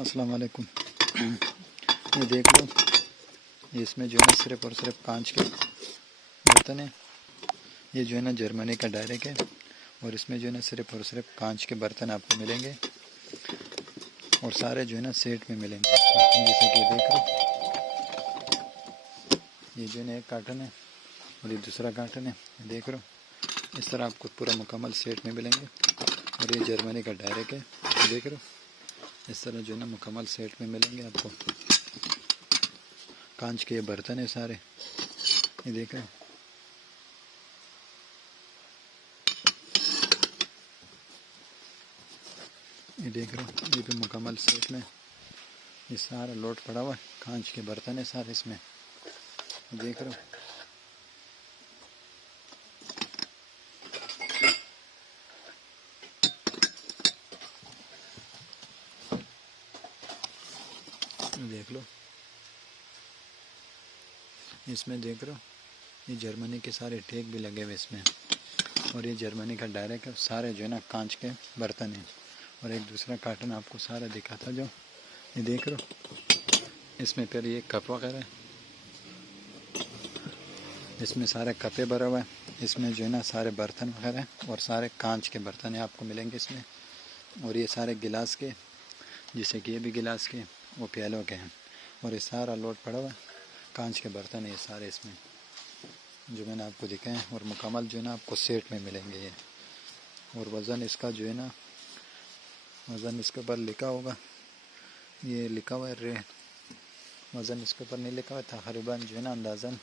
अस्सलाम वालेकुम। ये देख लो, ये इसमें जो है ना सिर्फ़ और सिर्फ कांच के बर्तन है। ये जो है ना जर्मनी का डायरेक्ट है और इसमें जो है ना सिर्फ़ और सिर्फ कांच के बर्तन आपको मिलेंगे और सारे जो है ना सेट में मिलेंगे आपको। जैसे कि देख लो, ये जो है ना एक कार्टन है और ये दूसरा कार्टन है, देख लो। इस तरह आपको पूरा मुकम्मल सेट में मिलेंगे और ये जर्मनी का डायरेक्ट है, देख लो। इस तरह जो है ना मुकम्मल सेट में मिलेंगे आपको। कांच के ये बर्तन है सारे, ये देख रहे हो। ये देख रहे हो, ये भी मुकम्मल सेट में ये सारा लोड पड़ा हुआ है। कांच के बर्तन है सारे इसमें, देख रहे हो। देख लो, इसमें देख रहे हो, ये जर्मनी के सारे टैग भी लगे हुए इसमें और ये जर्मनी का डायरेक्ट है। सारे जो है ना कांच के बर्तन हैं और एक दूसरा कार्टन आपको सारा दिखा था जो, ये देख रहे हो। इसमें फिर ये कप वगैरह है, इसमें सारे कपे भरा हुआ है। इसमें जो है ना सारे बर्तन वगैरह और सारे कांच के बर्तन हैं आपको मिलेंगे इसमें। और ये सारे गिलास के, जैसे कि ये भी गिलास के वो प्यालों के हैं और ये सारा लोड पड़ा हुआ है। कांच के बर्तन है ये सारे इसमें जो मैंने आपको दिखाए हैं और मुकम्मल जो है ना आपको सेट में मिलेंगे ये। और वज़न इसका जो है ना, वज़न इसके ऊपर लिखा होगा, ये लिखा हुआ है वज़न इसके ऊपर नहीं लिखा हुआ, तकरीबन जो है ना अंदाज़न